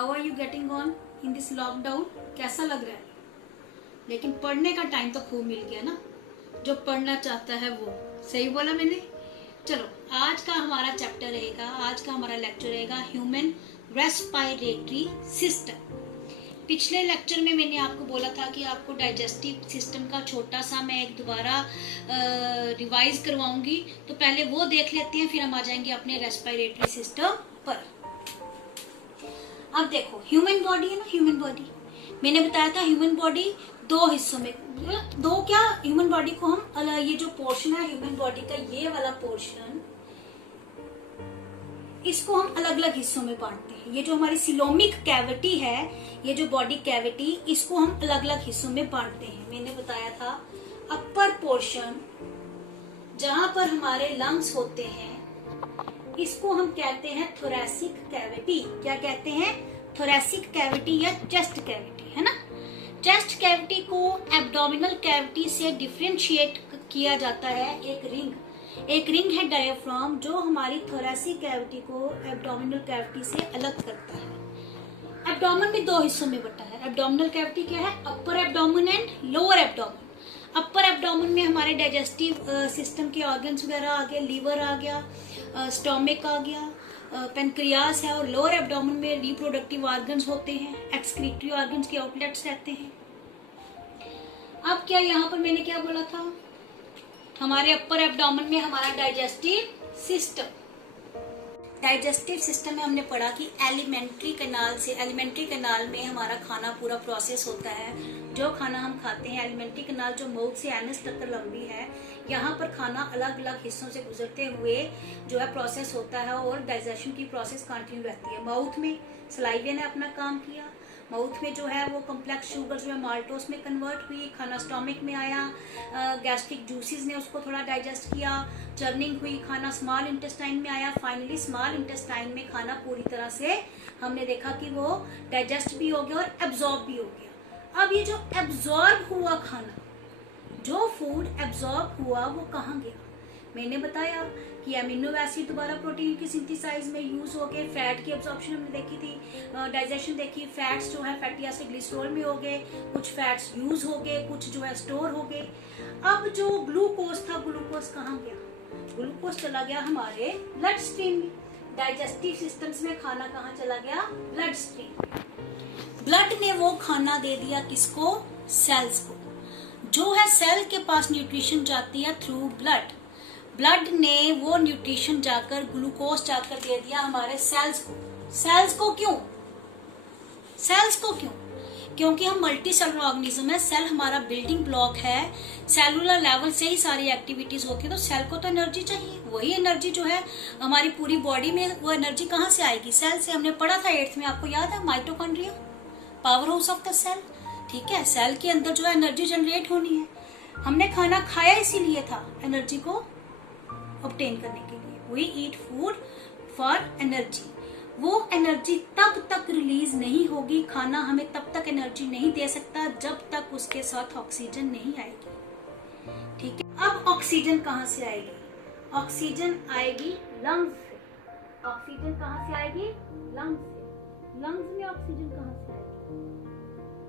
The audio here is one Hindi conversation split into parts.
How are you getting on in this lockdown? कैसा लग रहा है? लेकिन पढ़ने का टाइम तो खूब मिल गया ना, जो पढ़ना चाहता है वो। सही बोला मैंने? चलो, आज का हमारा चैप्टर रहेगा, आज का हमारा लेक्चर रहेगा ह्यूमन रेस्पिरेटरी सिस्टम। पिछले लेक्चर में मैंने आपको बोला था कि आपको डाइजेस्टिव सिस्टम का छोटा सा मैं एक दोबारा रिवाइज करवाऊंगी, तो पहले वो देख लेते हैं, फिर हम आ जाएंगे अपने रेस्पिरेटरी सिस्टम पर। अब देखो, ह्यूमन बॉडी है ना, ह्यूमन बॉडी मैंने बताया था ह्यूमन बॉडी दो हिस्सों में, दो क्या, ह्यूमन बॉडी को हम ये जो पोर्शन है ह्यूमन बॉडी का, ये वाला पोर्शन, इसको हम अलग अलग हिस्सों में बांटते हैं। ये जो हमारी सिलोमिक कैविटी है, ये जो बॉडी कैविटी, इसको हम अलग अलग हिस्सों में बांटते हैं। मैंने बताया था अपर पोर्शन जहां पर हमारे लंग्स होते हैं, इसको हम कहते हैं थोरैसिक कैविटी। क्या कहते हैं? थोरैसिक कैविटी या चेस्ट कैविटी, है ना। चेस्ट कैविटी को एब्डोमिनल कैविटी से डिफरेंशिएट किया जाता है एक रिंग है डायफ्राम, जो हमारी थोरैसिक कैविटी को एब्डोमिनल कैविटी से अलग करता है। एब्डोमेन भी दो हिस्सों में बटा है। एब्डोमिनल कैविटी क्या है? Upper abdomen and lower abdomen. Upper abdomen में हमारे डाइजेस्टिव सिस्टम के ऑर्गन्स वगैरह आ गए, लीवर आ गया, स्टोमिक आ गया, पेनक्रियास है। और लोअर एब्डोमेन में रिप्रोडक्टिव ऑर्गन्स होते हैं, एक्सक्रीटरी ऑर्गन्स के आउटलेट्स रहते हैं। अब क्या यहाँ पर मैंने क्या बोला था? हमारे अपर एब्डोमेन में हमारा डाइजेस्टिव सिस्टम में हमने पढ़ा कि एलिमेंट्री कैनाल में हमारा खाना पूरा प्रोसेस होता है। जो खाना हम खाते हैं, एलिमेंट्री कैनाल जो माउथ से एनस तक लंबी है, यहाँ पर खाना अलग अलग हिस्सों से गुजरते हुए जो है प्रोसेस होता है और डाइजेशन की प्रोसेस कंटिन्यू रहती है। माउथ में सलाइवे ने अपना काम किया, माउथ में जो है वो कॉम्प्लेक्स शुगर जो है माल्टोस में कन्वर्ट हुई, खाना स्टोमिक में आया, गैस्ट्रिक जूसेस ने उसको थोड़ा डाइजेस्ट किया, चर्निंग हुई, खाना स्मॉल इंटेस्टाइन में आया, फाइनली स्मॉल इंटेस्टाइन में खाना पूरी तरह से हमने देखा कि वो डाइजेस्ट भी हो गया और एब्जॉर्ब भी हो गया। अब ये जो एब्जॉर्ब हुआ खाना, जो फूड एब्जॉर्ब हुआ, वो कहाँ गया? मैंने बताया कि अमीनो एसिड दोबारा प्रोटीन की सिंथेसाइज में यूज हो गए, फैट की एब्जॉर्प्शन हमने देखी थी, डाइजेशन देखी, फैट्स जो है फैटी एसिड ग्लिसरॉल में हो गए, कुछ फैट्स यूज हो गए, कुछ जो है स्टोर हो गए। अब जो ग्लूकोज था, ग्लूकोज कहाँ गया? ग्लूकोज चला गया हमारे ब्लड स्ट्रीम में। डाइजेस्टिव सिस्टम्स में खाना कहाँ चला गया? Blood stream. ब्लड ने वो खाना दे दिया किसको? सेल्स को। जो है सेल के पास न्यूट्रिशन जाती है थ्रू ब्लड। ब्लड ने वो न्यूट्रिशन जाकर, ग्लूकोज जाकर दे दिया हमारे सेल्स को। सेल्स को क्यों? क्योंकि हम मल्टी सेलुलर ऑर्गेनिज्म है। सेल हमारा बिल्डिंग ब्लॉक है, सेलुलर लेवल से ही सारी एक्टिविटीज होती है, तो सेल को तो एनर्जी चाहिए। वही एनर्जी जो है हमारी पूरी बॉडी में, वो एनर्जी कहाँ से आएगी? सेल से। हमने पढ़ा था 8th में, आपको याद है? Mitochondria, powerhouse of the cell. ठीक है, सेल के अंदर जो है एनर्जी जनरेट होनी है। हमने खाना खाया इसीलिए था, एनर्जी को ऑब्टेन करने के लिए। We eat food for energy. वो एनर्जी तब तक रिलीज नहीं होगी, खाना हमें तब तक एनर्जी नहीं दे सकता जब तक उसके साथ ऑक्सीजन नहीं आएगी। ठीक है, अब ऑक्सीजन कहाँ से आएगी? ऑक्सीजन आएगी लंग्स से। ऑक्सीजन कहाँ से आएगी? लंग्स से। लंग्स में ऑक्सीजन कहाँ से आएगी?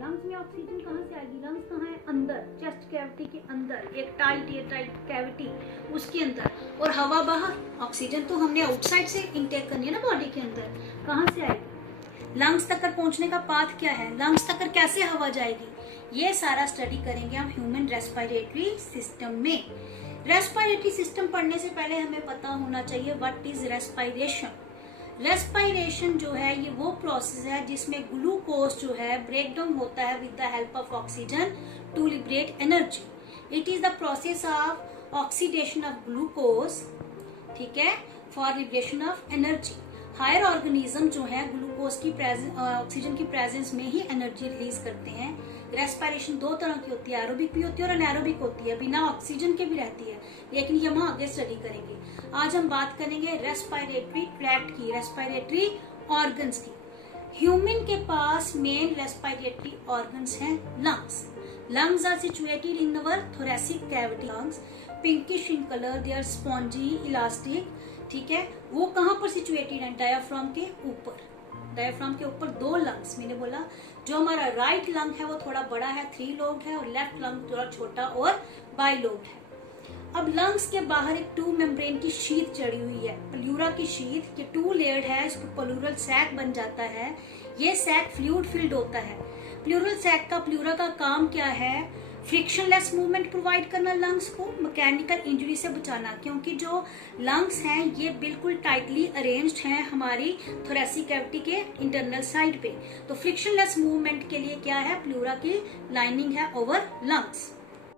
लंग्स में ऑक्सीजन कहाँ से आएगी? लंग्स कहाँ है? अंदर, चेस्ट कैविटी के अंदर, एक टाइट कैविटी, उसके अंदर। और हवा बाहर। ऑक्सीजन तो हमने आउटसाइड से इंटेक करनी है ना बॉडी के अंदर। कहाँ से आएगी? लंग्स तक पहुंचने का पाथ क्या है? लंग्स तक कैसे हवा जाएगी? ये सारा स्टडी करेंगे हम ह्यूमन रेस्पिरेटरी सिस्टम में। रेस्पिरेटरी सिस्टम पढ़ने से पहले हमें पता होना चाहिए व्हाट इज रेस्पिरेशन। रेस्पिरेशन जो है ये वो प्रोसेस है जिसमें ग्लूकोज जो है ब्रेक डाउन होता है with the help of oxygen to liberate energy. It is the process of oxidation of glucose, ठीक है, for liberation of energy. Higher organism जो है ग्लूकोज की ऑक्सीजन की प्रेजेंस में ही एनर्जी रिलीज करते हैं। रेस्पिरेशन दो तरह की होती है, एरोबिक भी होती है और अनएरोबिक होती है, बिना ऑक्सीजन के भी रहती है, लेकिन ये हम आगे स्टडी करेंगे। आज हम बात करेंगे रेस्पिरेटरी ट्रैक्ट की, रेस्पिरेटरी ऑर्गन्स की। ह्यूमन के पास मेन रेस्पिरेटरी ऑर्गन्स हैं lungs. Lungs are situated in our thoracic cavity. Lungs pinkish in colour, they are spongy, elastic, ठीक है। वो कहाँ पर सिचुएटेड है? डायाफ्राम के ऊपर। होता है। डायफ्राम के ऊपर 2 लंग्स, मैंने बोला जो हमारा राइट लंग है वो थोड़ा बड़ा है, 3 लोब है, और लेफ्ट लंग थोड़ा छोटा और बाइलोब है। अब लंग्स के बाहर एक 2 मेम्ब्रेन की शीट चढ़ी हुई है, प्लूरा की शीट, ये 2 लेयर्ड है, इसको प्लूरल सैक बन जाता है। ये सैक फ्लूइड फिल्ड होता है। प्लूरल सैक का, प्लूरा का काम क्या है? फ्रिक्शनलेस मूवमेंट प्रोवाइड करना लंग्स को, मैकेनिकल इंजरी से बचाना, क्योंकि जो लंग्स हैं ये बिल्कुल टाइटली अरेंज्ड हैं हमारी थोरेसिक कैविटी के इंटरनल साइड पे। तो फ्रिक्शनलेस मूवमेंट के लिए क्या है? प्लूरा की लाइनिंग है ओवर लंग्स।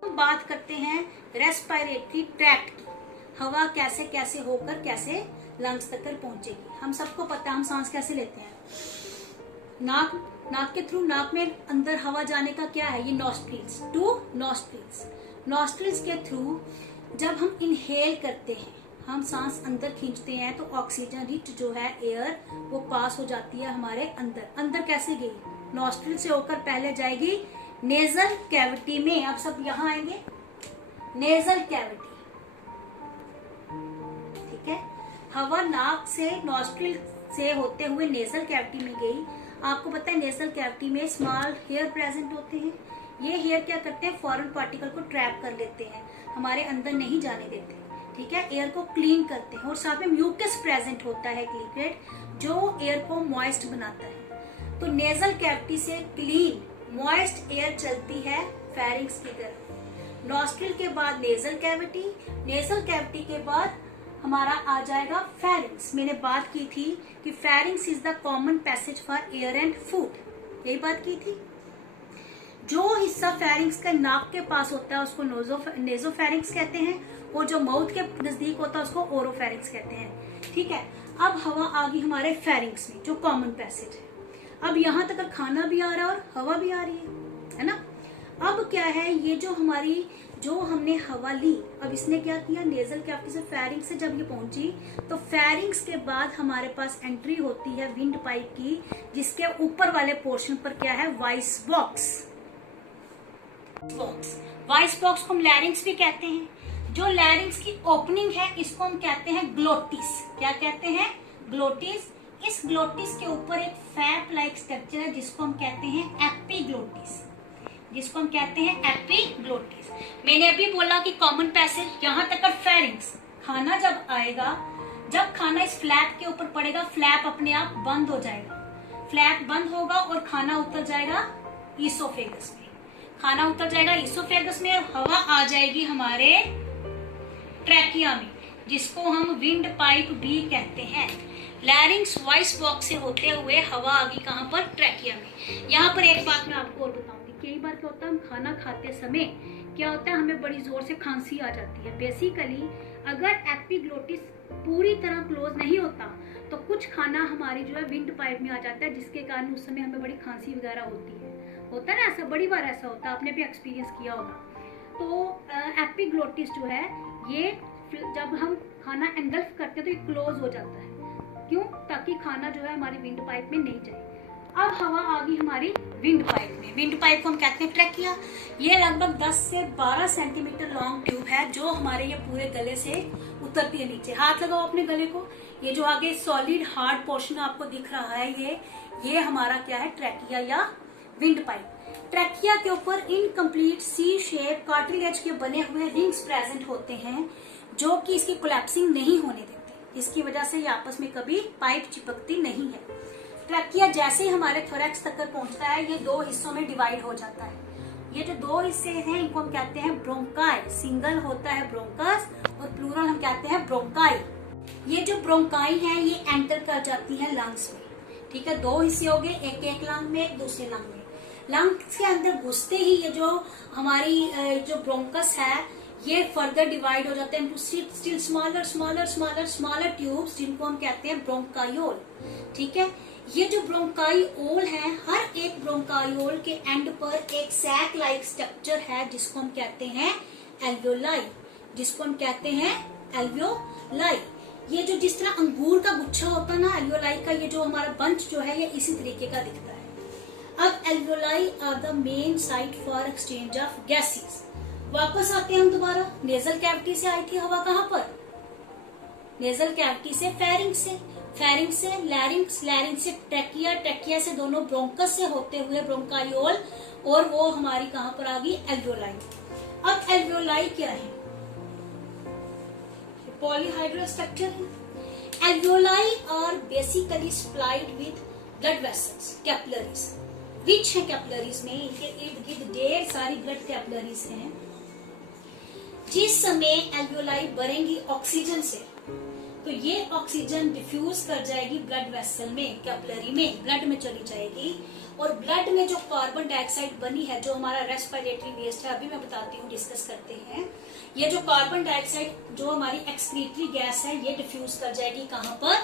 हम बात करते हैं रेस्पिरेटरी ट्रैक्ट की, हवा कैसे कैसे होकर कैसे लंग्स तक पहुंचेगी। हम सबको पता है हम सांस कैसे लेते हैं, नाक के थ्रू, नाक में अंदर हवा जाने का क्या है? ये नॉस्ट्रिल्स, 2 नॉस्ट्रिल्स। नॉस्ट्रिल्स के थ्रू जब हम इनहेल करते हैं, हम सांस अंदर खींचते हैं तो ऑक्सीजन रिच जो है एयर वो पास हो जाती है हमारे अंदर। अंदर कैसे गई? नॉस्ट्रिल से होकर पहले जाएगी नेजल कैविटी में। अब सब यहाँ आएंगे, नेजल कैविटी, ठीक है। हवा नाक से, नॉस्ट्रिल से होते हुए नेजल कैविटी में गई। आपको पता है नेजल कैविटी में स्मॉल हेयर प्रेजेंट होते हैं। ये हेयर क्या करते हैं? फॉरेन पार्टिकल को ट्रैप कर लेते हैं, हमारे अंदर नहीं जाने देते, ठीक है। एयर को क्लीन करते हैं, और साथ में म्यूकस प्रेजेंट होता है, लिक्विड, जो एयर को मॉइस्ट बनाता है। तो नेजल कैविटी से क्लीन मॉइस्ट एयर चलती है फेरिंग्स की तरफ। नॉस्ट्रिल के बाद नेजल कैविटी, नेजल कैविटी के बाद हमारा आ जाएगा फेरिंग्स। मैंने बात की थी कि pharynx is the common passage for air and food, यही बात की थी। जो हिस्सा फेरिंग्स का नाक के पास होता है उसको नेजोफेरिंग्स कहते हैं, और जो माउथ के नजदीक होता है उसको ओरोफेरिंग्स कहते हैं, ठीक है। अब हवा आ गई हमारे फेरिंग्स में, जो कॉमन पैसेज है। अब यहाँ तक खाना भी आ रहा है और हवा भी आ रही है ना। अब क्या है, ये जो हमारी, जो हमने हवा ली, अब इसने क्या किया? नेजल कैविटी से फेरिंग्स से जब ये पहुंची तो फेरिंग्स के बाद हमारे पास एंट्री होती है विंड पाइप की, जिसके ऊपर वाले पोर्शन पर क्या है? Voice box. वॉइस बॉक्स को हम लैरिंग्स भी कहते हैं। जो लैरिंग्स की ओपनिंग है इसको हम कहते हैं ग्लोटिस। क्या कहते हैं? ग्लोटिस। इस ग्लोटिस के ऊपर एक फैप लाइक स्ट्रक्चर है जिसको हम कहते हैं एपिग्लोटिस, जिसको हम कहते हैं एपिग्लोटिस। मैंने अभी बोला कि कॉमन पैसेज यहाँ तक का फेरिंग्स। खाना जब आएगा, जब खाना इस फ्लैप के ऊपर पड़ेगा, फ्लैप अपने आप बंद हो जाएगा, फ्लैप बंद होगा और खाना उतर जाएगा ईसोफेगस में। खाना उतर जाएगा ईसोफेगस में और हवा आ जाएगी हमारे ट्रैकिया में, जिसको हम विंड पाइप भी कहते हैं। लैरिंग्स वॉइस बॉक्स से होते हुए हवा आ गई कहाँ पर? ट्रैकिया में। यहाँ पर एक बात मैं आपको और बताऊंगी, कई बार क्या होता है, हम खाना खाते समय क्या होता है, हमें बड़ी जोर से खांसी आ जाती है। बेसिकली अगर एपिग्लोटिस पूरी तरह क्लोज नहीं होता तो कुछ खाना हमारी जो है विंड पाइप में आ जाता है, जिसके कारण उस समय हमें बड़ी खांसी वगैरह होता है ना, ऐसा बड़ी बार ऐसा होता है, आपने भी एक्सपीरियंस किया होगा। तो एपिग्लोटिस जो है ये जब हम खाना एंगल्फ करते हैं तो ये क्लोज हो जाता है। क्यों? ताकि खाना जो है हमारी विंड पाइप में नहीं जाए। अब हवा आ गई हमारी विंड पाइप में। विंड पाइप को हम कहते हैं ट्रैकिया। ये लगभग 10 से 12 सेंटीमीटर लॉन्ग ट्यूब है जो हमारे ये पूरे गले से उतरती है नीचे। हाथ लगाओ अपने गले को, ये जो आगे सॉलिड हार्ड पोर्शन आपको दिख रहा है, ये हमारा क्या है? ट्रैकिया या विंड पाइप। ट्रैकिया के ऊपर इनकम्प्लीट सी शेप कार्टिलेज के बने हुए रिंग्स प्रेजेंट होते हैं, जो कि इसकी कोलैप्सिंग नहीं होने देते। इसकी वजह से ये आपस में कभी पाइप चिपकती नहीं है। ट्रैकिया जैसे ही हमारे थोरैक्स तक पहुंचता है, ये 2 हिस्सों में डिवाइड हो जाता है। ये जो 2 हिस्से हैं इनको हम कहते हैं ब्रोंकाई। सिंगल होता है ब्रोंकस और प्लूरल हम कहते हैं ब्रोंकाई। ये जो ब्रोंकाई है ये एंटर कर जाती है लंग्स में, ठीक है। 2 हिस्से हो गए, एक लंग में, एक दूसरे लंग में। लंग्स के अंदर घुसते ही ये जो हमारी जो ब्रोंकस है ये फर्दर डिवाइड हो जाते हैं इनटू स्टिल स्मॉलर ट्यूब्स, जिनको हम कहते हैं ब्रोंकायोल, ठीक है। ये जो ब्रोंकायोल है, हर एक ब्रोंकायोल के एंड पर एक सैक लाइक स्ट्रक्चर है जिसको हम कहते हैं एल्वियोलाई, जिसको हम कहते हैं एल्वियोलाई। ये जो जिस तरह अंगूर का गुच्छा होता है ना, एल्वियोलाई का ये जो हमारा बंच जो है ये इसी तरीके का दिखता है। अब alveoli are the main site for exchange of gases. वापस आते हैं हम दोबारा, नेजल कैविटी से आई थी हवा कहाँ पर? नेजल कैविटी से फेरिंग्स से। फेरिंग से लैरिंग्स, लैरिंग्स से ट्रैकिया, ट्रैकिया से दोनों ब्रोंकस से होते हुए ब्रोंकायोल, और वो हमारी कहां पर आ गई, एल्वियोलाई। अब एल्वियोलाई क्या है, पॉलीहाइड्रल स्ट्रक्चर है। Alveoli are basically supplied with blood vessels, capillaries, rich है कैपिलरीज में, इनके इर्द गिर्द ढेर सारी ब्लड कैपिलरीज हैं। जिस समय एल्वियोलाई भरेंगी ऑक्सीजन से, तो ये ऑक्सीजन डिफ्यूज कर जाएगी ब्लड वेसल में, कैपिलरी में, ब्लड में चली जाएगी, और ब्लड में जो कार्बन डाइऑक्साइड बनी है, जो हमारा रेस्पिरेटरी वेस्ट है, अभी मैं बताती हूँ, डिस्कस करते हैं। ये जो कार्बन डाइऑक्साइड जो हमारी एक्सक्रीटरी गैस है, ये डिफ्यूज कर जाएगी कहां पर,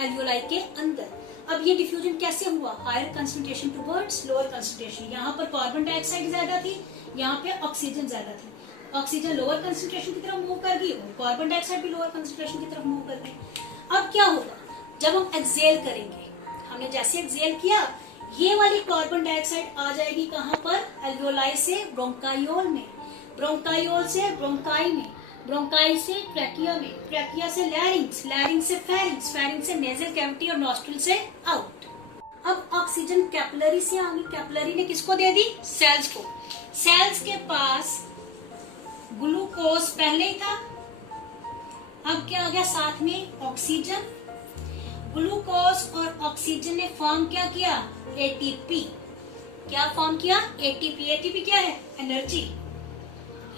एल्वियोलाई के अंदर। अब ये डिफ्यूजन कैसे हुआ, higher concentration towards lower concentration. यहाँ पर कार्बन डाइऑक्साइड ज्यादा थी, यहाँ पे ऑक्सीजन ज्यादा थी, ऑक्सीजन लोअर कंसंट्रेशन की तरफ मूव कर गई और कार्बन डाइऑक्साइड भी लोअर कंसंट्रेशन की तरफ मूव कर गई। अब क्या होगा, जब हम एक्सेल करेंगे, हमने जैसे एक्सेल किया, ये वाली कार्बन डाइऑक्साइड आ जाएगी कहां पर, एल्वियोलाई से ब्रोंकायोल में, ब्रोंकायोल से ब्रोंकाई में, ब्रोंकाई से ट्रैकिया में, ट्रैकिया से लैरिंग्स, लैरिंग्स से फेरिंग्स, फेरिंग्स से नेजल कैविटी और नॉस्ट्रिल से आउट। अब ऑक्सीजन कैपिलरी से आ गई, कैपिलरी ने किसको दे दी, सेल्स को। सेल्स के पास ग्लूकोज पहले ही था, अब क्या आ गया साथ में, ऑक्सीजन। ग्लूकोज और ऑक्सीजन ने फॉर्म क्या किया, एटीपी। क्या फॉर्म किया, एटीपी। एटीपी क्या है, एनर्जी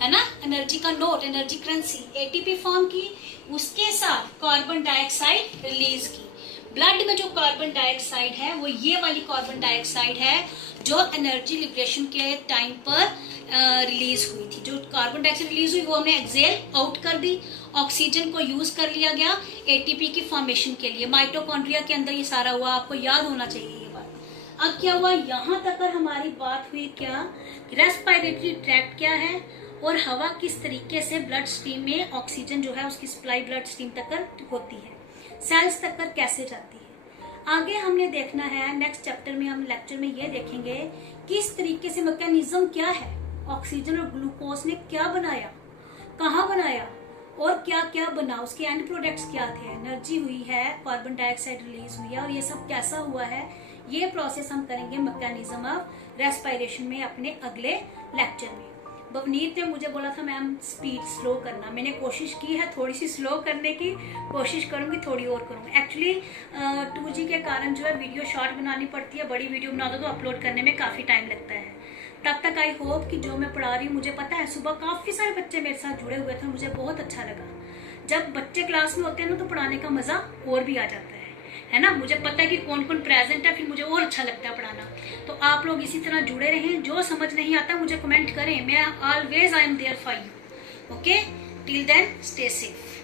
है ना, एनर्जी का note, energy currency. ATP form की, उसके साथ कार्बन डाइऑक्साइड रिलीज की। ब्लड में जो कार्बन डाइऑक्साइड है, वो ये वाली कार्बन डाइऑक्साइड है जो एनर्जी लिबरेशन के टाइम पर रिलीज हुई थी। जो कार्बन डाइऑक्साइड रिलीज हुई, वो हमने एक्सेल आउट कर दी, ऑक्सीजन को यूज कर लिया गया एटीपी की फॉर्मेशन के लिए। माइटोकॉन्ड्रिया के अंदर ये सारा हुआ, आपको याद होना चाहिए ये बात। अब क्या हुआ, यहाँ तक हमारी बात हुई क्या, रेस्पिरेटरी ट्रैक्ट क्या है, और हवा किस तरीके से ब्लड स्ट्रीम में ऑक्सीजन जो है उसकी सप्लाई ब्लड स्ट्रीम तक होती है, सेल्स तक कैसे जाती है। आगे हमने देखना है, नेक्स्ट चैप्टर में हम लेक्चर में ये देखेंगे किस तरीके से मैकेनिज्म क्या है, ऑक्सीजन और ग्लूकोज ने क्या बनाया, कहाँ बनाया, और क्या क्या बना, उसके एंड प्रोडक्ट्स क्या थे, एनर्जी हुई है, कार्बन डाइऑक्साइड रिलीज हुई है, और ये सब कैसा हुआ है। ये प्रोसेस हम करेंगे मैकेनिज्म ऑफ रेस्पिरेशन में अपने अगले लेक्चर में। भवनीत ने मुझे बोला था मैम स्पीड स्लो करना, मैंने कोशिश की है थोड़ी सी स्लो करने की, कोशिश करूंगी थोड़ी और करूंगी। एक्चुअली 2G के कारण जो है वीडियो शॉर्ट बनानी पड़ती है, बड़ी वीडियो बना दो तो अपलोड करने में काफ़ी टाइम लगता है। तब तक आई होप कि जो मैं पढ़ा रही हूँ, मुझे पता है सुबह काफ़ी सारे बच्चे मेरे साथ जुड़े हुए थे, मुझे बहुत अच्छा लगा। जब बच्चे क्लास में होते हैं ना, तो पढ़ाने का मज़ा और भी आ जाता है ना। मुझे पता है कि कौन कौन प्रेजेंट है, फिर मुझे और अच्छा लगता है पढ़ाना। तो आप लोग इसी तरह जुड़े रहें, जो समझ नहीं आता मुझे कमेंट करें, मैं always I am there for you. Okay, till then stay safe.